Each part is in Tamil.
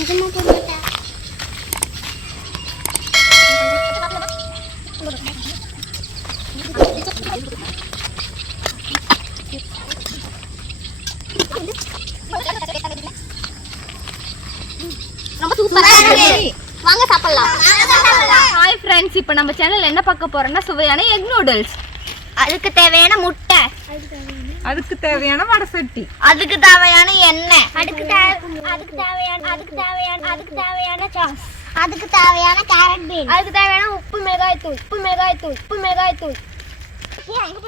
வாங்க சாப்பிடலாம். ஹாய் ஃப்ரெண்ட்ஸ், இப்போ நம்ம சேனல்ல என்ன பார்க்க போறோம்னா சுவையான எக் நூடுல்ஸ். அதுக்கு தேவையான முட்டை, அதுக்கு தேவையான வடை சட்டி, அதுக்கு தேவையான எண்ணெய், அதுக்கு தேவையான சாஸ், அதுக்கு தேவையான கேரட் பீன், அதுக்கு தேவையான உப்பு மிளகாய் தூள். அங்க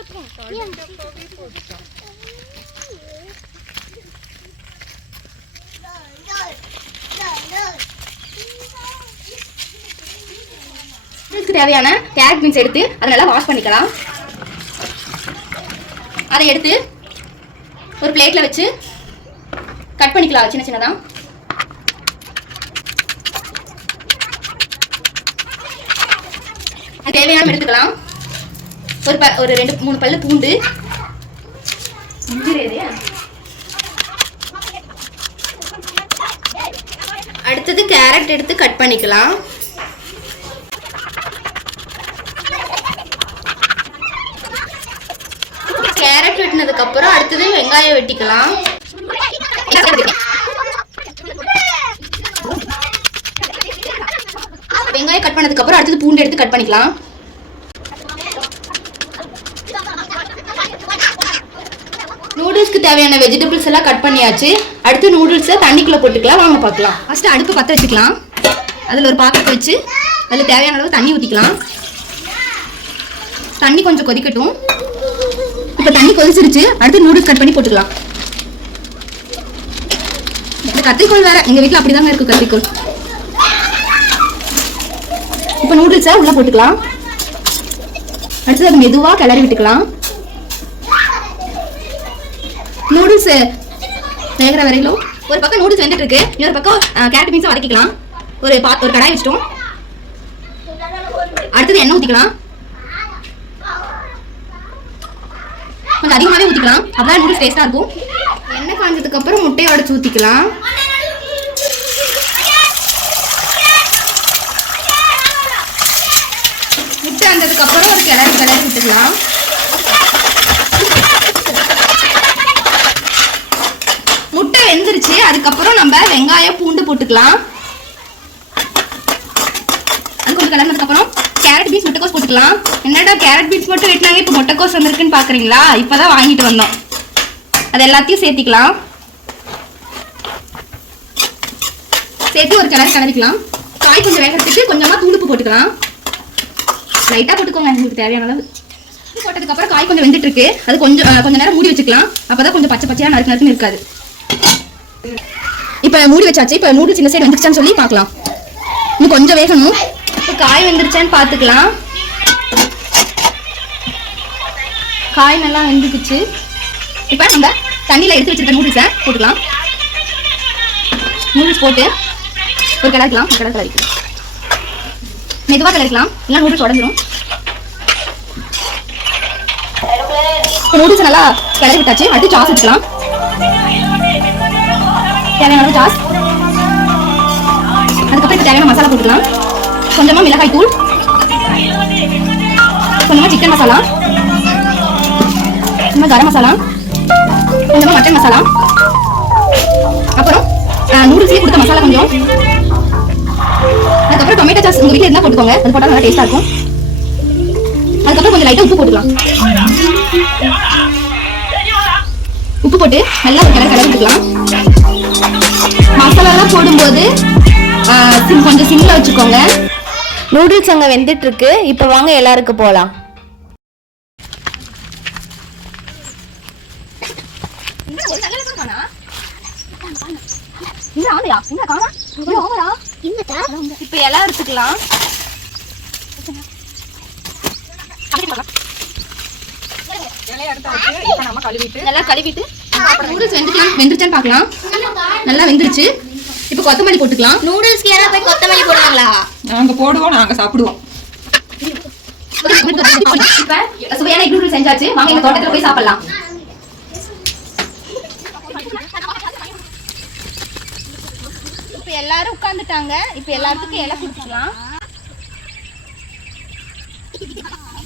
இதுக்கு தேவையான கேரட் பீன்ஸ் எடுத்து அதை நல்லா வாஷ் பண்ணிக்கலாம். அதை எடுத்து ஒரு பிளேட்ல வச்சு கட் பண்ணிக்கலாம் சின்ன சின்னதா. தேவையான எடுத்துக்கலாம். ஒரு 2-3 பல்லு பூண்டு, அடுத்தது கேரட் எடுத்து கட் பண்ணிக்கலாம். கேரட் வெட்டினதுக்கு அப்புறம் அடுத்தது வெங்காயம் வெட்டிக்கலாம். வெங்காயம் கட் பண்ணதுக்கு அப்புறம் அடுத்தது பூண்டு எடுத்து கட் பண்ணிக்கலாம். நூடுல்ஸ்க்கு தேவையான வெஜிடபிள்ஸ் எல்லாம் கட் பண்ணியாச்சு. அடுத்து நூடுல்ஸை தண்ணிக்குள்ள போட்டுக்கலாம். வாங்க பார்க்கலாம். ஃபர்ஸ்ட் அடுப்பு பற்ற வச்சுக்கலாம். அதில் ஒரு பாத்திரத்தை வச்சு அதில் தேவையான அளவு தண்ணி ஊற்றிக்கலாம். தண்ணி கொஞ்சம் கொதிக்கட்டும். இப்போ தண்ணி கொதிச்சிருச்சு. அடுத்து நூடுல்ஸ் கட் பண்ணி போட்டுக்கலாம். இந்த கத்திரிக்கோள் வேற எங்கள் வீட்டில் அப்படிதாங்க இருக்கு கத்திரிக்கோள். இப்போ நூடுல்ஸை உள்ள போட்டுக்கலாம். அடுத்து அது மெதுவாக கிளறி விட்டுக்கலாம். நூடுல்ஸ் வேகிற வரையிலும் ஒரு பக்கம் நூடுல்ஸ் வெந்துட்டு இருக்கு, இன்னொரு பக்கம் கேரட் பீன்ஸும் வதக்கிக்கலாம். ஒரு கடாய் வச்சிட்டோம். அடுத்தது எண்ணெய் ஊற்றிக்கலாம். கொஞ்சம் அதிகமாகவே ஊற்றிக்கலாம், அப்பதான் நூடுல்ஸ் டேஸ்ட்டாக இருக்கும். எண்ணெய் காஞ்சதுக்கு அப்புறம் முட்டையை உடைச்சு ஊற்றிக்கலாம். முட்டை வந்ததுக்கு அப்புறம் ஒரு கிளறி விட்டுக்கலாம். முட்டை வெந்துருச்சு. அதுக்கப்புறம் நம்ம வெங்காயம் பூண்டு போட்டுக்கலாம். அது கொஞ்சம் கிளறினதுக்கு அப்புறம் கேரட் பீன்ஸ் முட்டைக்கோஸ் போட்டுக்கலாம். என்னடா கேரட் பீன்ஸ் மட்டும் வெட்டினாங்க, இப்போ முட்டைக்கோஸ் வந்திருக்குன்னு பாக்குறீங்களா? இப்பதான் வாங்கிட்டு வந்தோம். அது எல்லாத்தையும் சேர்த்திக்கலாம். சேர்த்து ஒரு கிளறிக்கலாம். காய் கொஞ்சம் வேகிறதுக்கு கொஞ்சமா தூளுப்பு போட்டுக்கலாம். லைட்டா போட்டுக்கோங்க, உங்களுக்கு தேவையான அளவு. போட்டதுக்கு அப்புறம் காய் கொஞ்சம் வெந்துட்டு இருக்கு. அது கொஞ்சம் நேரம் மூடி வச்சுக்கலாம். அப்பதான் கொஞ்சம் பச்சையா நறுக்குன்னு இருக்காது. இப்ப மூடி வச்சாச்சு. இப்ப நூடுல்ஸ் இந்த சைடு வந்துருச்சான்னு சொல்லி பார்க்கலாம். இன்னும் கொஞ்சம் வேகணும். இப்போ காய் வெந்துருச்சான்னு பார்த்துக்கலாம். காய் நல்லா வெந்துக்குச்சு. இப்போ நம்ம தண்ணியில் எடுத்து வச்சிருக்க நூடுல்ஸை போட்டுக்கலாம். நூடுல்ஸ் போட்டு ஒரு கிளறிக்கலாம். மெதுவாக கிளறிக்கலாம், இல்லை நூடுல்ஸ் உடஞ்சிரும். நூடுல்ஸ் நல்லா கிளறி விட்டாச்சு. அடுத்து சாஸ் எடுக்கலாம். தேவையான சாஸ், அதுக்கப்புறம் இப்போ தேவையான மசாலா போட்டுக்கலாம். கொஞ்சமாக மிளகாய் தூள், கொஞ்சமாக சிக்கன் மசாலா, கொஞ்சமாக கரம் மசாலா, கொஞ்சமாக மட்டன் மசாலா, அப்புறம் நூடுல்ஸ்லேயே கொடுத்த மசாலா கொஞ்சம், அதுக்கப்புறம் டொமேட்டோ சாஸ் உங்கள் வீட்டில் இருந்தால் போட்டுக்கோங்க. அது போட்டால் நல்லா டேஸ்ட்டாக இருக்கும். அதுக்கப்புறம் கொஞ்சம் லைட்டாக உப்பு போட்டுக்கலாம். உப்பு போட்டு நல்லா ஒரு கிளறி விட்டுக்கலாம். மசாலாலாம் போடும்போது கொஞ்சம் சிம்ல வச்சுக்கோங்க. நூடுல்ஸ் அங்கே வெந்துட்டு இருக்கு. இப்போ வாங்க எல்லாருக்கும் போகலாம். இப்போ எல்லாம் எடுத்துக்கலாம். நல்லா கழுவிட்டு நூடுல்ஸ் வெந்துருச்சான்னு பார்க்கலாம். நல்லா வெந்துருச்சு. இப்போ கொத்தமல்லி போட்டுக்கலாம். நூடுல்ஸ்க்கு யாராவது போய் கொத்தமல்லி போடுவாங்களா? நாங்க போடுவோம், நாங்க சாப்பிடுவோம். இப்போ சுவையான எக் நூடுல்ஸ் செஞ்சாச்சு. வாங்க இந்த தோட்டத்துல போய் சாப்பிடலாம். இப்போ எல்லாரும் உட்கார்ந்துட்டாங்க. இப்போ எல்லாத்துக்கும் இலை கொடுத்துக்கலாம்.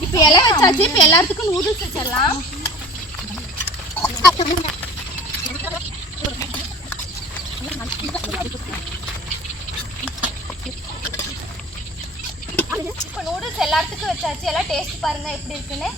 இப்போ இலை வச்சாச்சு. இப்போ எல்லாத்துக்கும் நூடுல்ஸ் வச்சிடலாம். இப்போ நூடுல்ஸ் எல்லாத்துக்கும் வச்சாச்சு. எல்லாம் டேஸ்ட் பாருங்க எப்படி இருக்குன்னு.